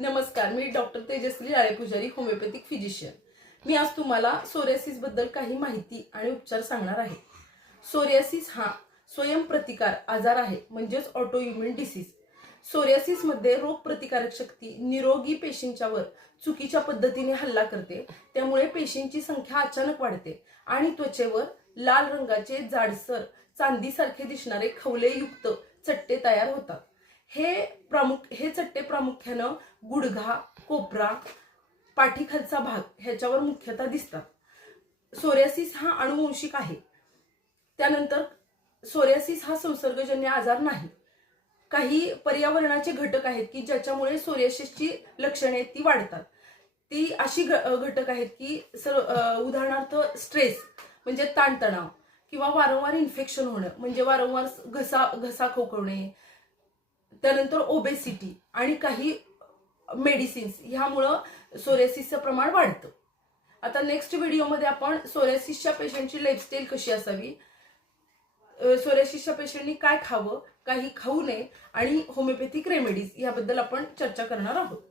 नमस्कार, मी डॉक्टर तेजश्री राळे पुजारी, homeopathic physician. मी आज तुम्हाला सोरियासिस बद्दल काही माहिती आणि उपचार सांगणार आहे। सोरियासिस हा स्वयंप्रतिकार आजार आहे, म्हणजेच ऑटोइम्युन डिसीज। सोरियासिस मध्ये रोगप्रतिकारक शक्ती निरोगी पेशींच्यावर चुकीच्या पद्धतीने हल्ला करते, त्यामुळे पेशींची संख्या अचानक वाढते आणि त्वचेवर लाल रंगाचे जाडसर चांदीसारखे दिसणारे खवलेयुक्त चट्टे तयार होतात। हे चट्टे प्रामुख्याने गुडघा, कोपरा, पाठीखालचा भाग ह्याच्यावर मुख्यतः दिसतात। सोरियासिस हा अनुवंशिक आहे। त्यानंतर सोरियासिस हा संसर्गजन्य आजार नाही। काही पर्यावरणाचे घटक आहेत की ज्याच्यामुळे सोरियासिसची लक्षणे ती वाढतात। ती अशी घटक आहेत की उदाहरणार्थ स्ट्रेस म्हणजे ताणतणाव, किंवा वारंवार इन्फेक्शन होणं म्हणजे वारंवार घसा खोकवणे, त्यानंतर ओबेसिटी आणि काही मेडिसिन्स ह्यामुळे सोरियासिसचं प्रमाण वाढतं। आता नेक्स्ट व्हिडिओमध्ये आपण सोरियासिसच्या पेशंटची लाईफस्टाईल कशी असावी, सोरियासिसच्या पेशंटनी काय खावं, काही खाऊ नये आणि होमिओपॅथिक रेमेडीज याबद्दल आपण चर्चा करणार आहोत।